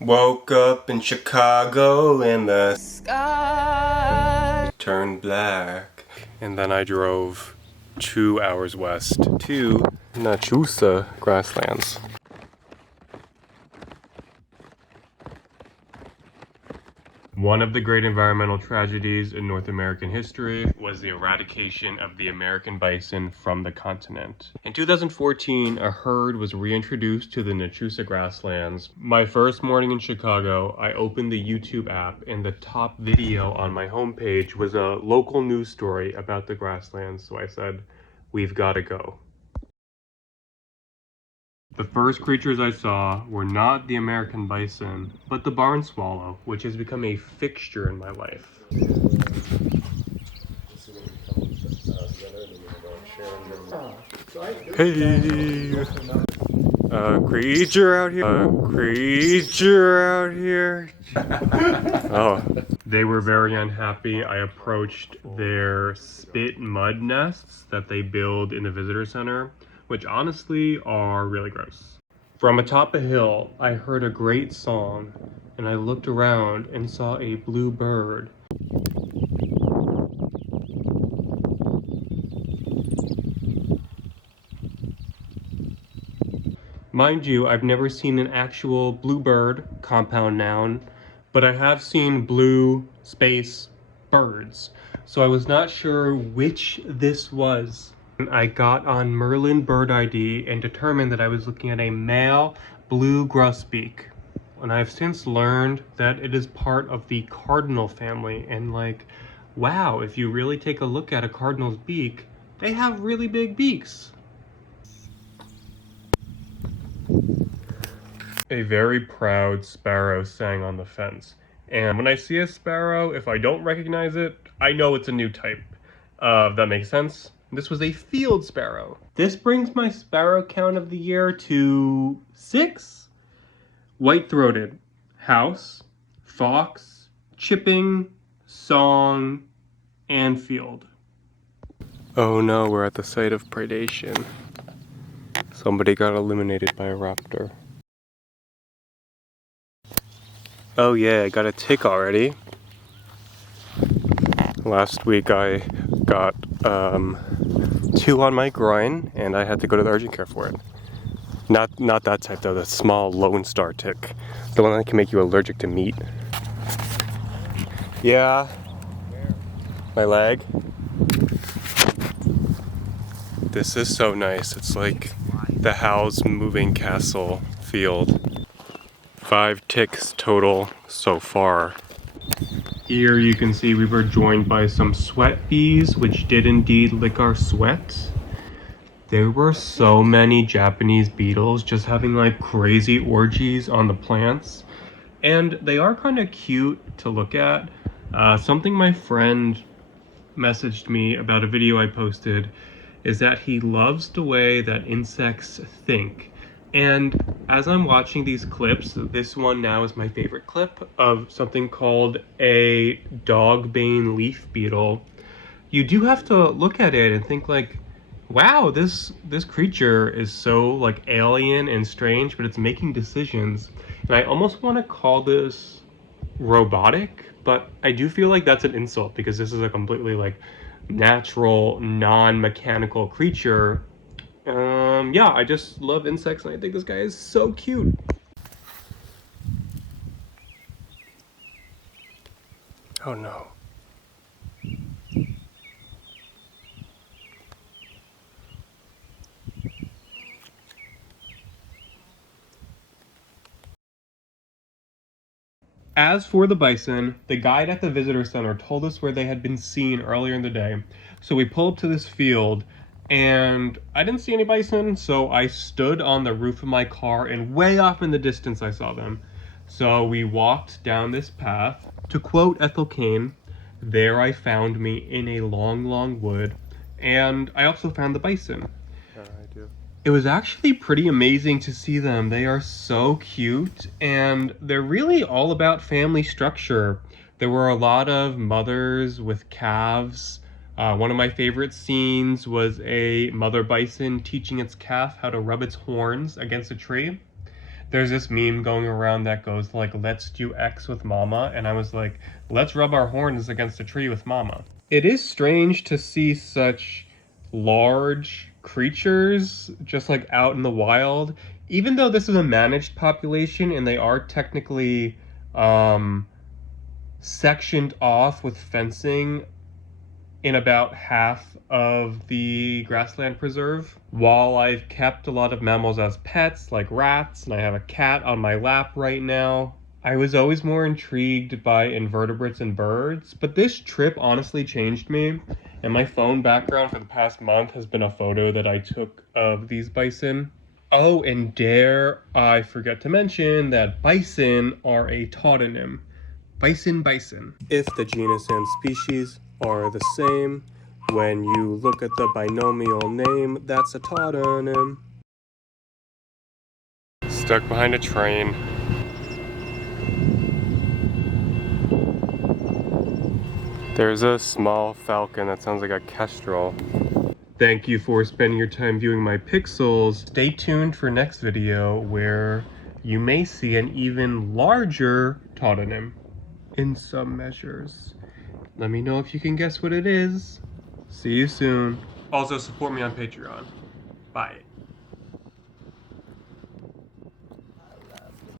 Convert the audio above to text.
Woke up in Chicago and the sky turned black. And then I drove 2 hours west to Nachusa Grasslands. One of the great environmental tragedies in North American history was the eradication of the American bison from the continent. In 2014, a herd was reintroduced to the Nachusa Grasslands. My first morning in Chicago, I opened the YouTube app and the top video on my homepage was a local news story about the grasslands, so I said, we've got to go. The first creatures I saw were not the American bison, but the barn swallow, which has become a fixture in my life. Hey! Creature out here! Creature out here! Oh. They were very unhappy. I approached their spit mud nests that they build in the visitor center, which honestly are really gross. From atop a hill, I heard a great song, and I looked around and saw a blue bird. Mind you, I've never seen an actual bluebird, compound noun, but I have seen blue space birds, so I was not sure which this was. I got on Merlin Bird ID and determined that I was looking at a male blue grosbeak. And I've since learned that it is part of the cardinal family, and like, wow, if you really take a look at a cardinal's beak, they have really big beaks. A very proud sparrow sang on the fence. And when I see a sparrow, if I don't recognize it, I know it's a new type. If that makes sense. This was a field sparrow. This brings my sparrow count of the year to 6. White-throated, house, fox, chipping, song, and field. Oh no, we're at the site of predation. Somebody got eliminated by a raptor. Oh yeah, I got a tick already. Last week I got 2 on my groin and I had to go to the urgent care for it. Not that type though, the small Lone Star tick. The one that can make you allergic to meat. Yeah. My leg. This is so nice. It's like the Howl's Moving Castle field. 5 ticks total so far. Here you can see we were joined by some sweat bees, which did indeed lick our sweat. There were so many Japanese beetles just having like crazy orgies on the plants. And they are kind of cute to look at. Something my friend messaged me about a video I posted is that he loves the way that insects think. And as I'm watching these clips, this one now is my favorite clip of something called a dogbane leaf beetle. You do have to look at it and think like, wow, this creature is so like alien and strange, but it's making decisions. And I almost want to call this robotic, but I do feel like that's an insult because this is a completely like natural, non-mechanical creature. Yeah, I just love insects and I think this guy is so cute. Oh no. As for the bison, the guide at the visitor center told us where they had been seen earlier in the day. So we pulled up to this field and I didn't see any bison, so I stood on the roof of my car and way off in the distance I saw them. So we walked down this path. To quote Ethel Kane, there I found me in a long, long wood, and I also found the bison. It was actually pretty amazing to see them. They are so cute, and they're really all about family structure. There were a lot of mothers with calves. One of my favorite scenes was a mother bison teaching its calf how to rub its horns against a tree. There's this meme going around that goes like, let's do X with mama, and I was like, let's rub our horns against a tree with mama. It is strange to see such large creatures just like out in the wild, even though this is a managed population and they are technically sectioned off with fencing in about half of the grassland preserve. While I've kept a lot of mammals as pets, like rats, and I have a cat on my lap right now, I was always more intrigued by invertebrates and birds, but this trip honestly changed me, and my phone background for the past month has been a photo that I took of these bison. Oh, and dare I forget to mention that bison are a tautonymph. Bison. If the genus and species are the same, when you look at the binomial name, that's a tautonym. Stuck behind a train. There's a small falcon that sounds like a kestrel. Thank you for spending your time viewing my pixels. Stay tuned for next video where you may see an even larger tautonym in some measures. Let me know if you can guess what it is. See you soon. Also support me on Patreon. Bye.